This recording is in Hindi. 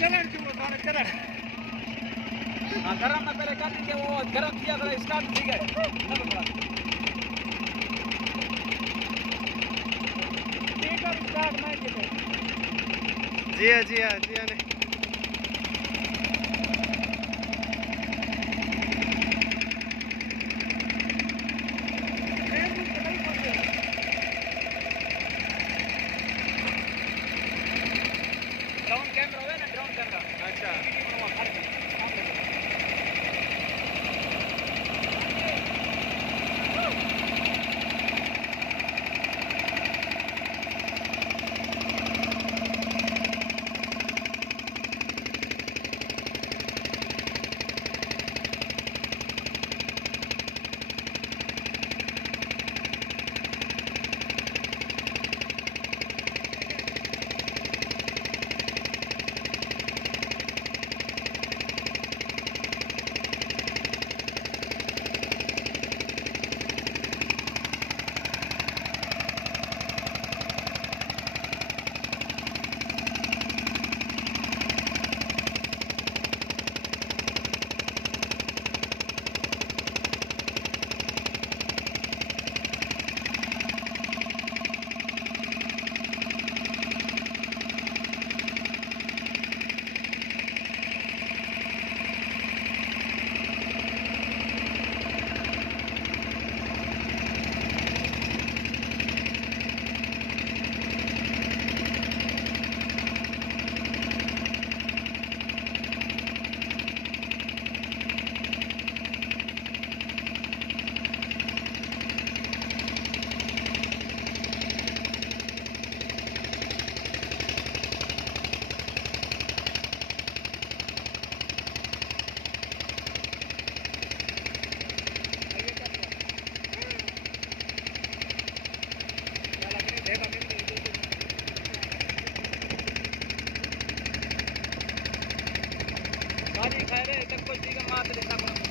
चलन चुको सारे चलन। हाँ गरम में पहले कर दीजिए, वो गरम किया था स्टार्ट ठीक है। स्टार्ट मार के जी हाँ जी हाँ जी हाँ नहीं ड्रोन कैमरा है ना, ड्रोन कैमरा। अच्छा खाए रे तक कुछ ठीक है मात्र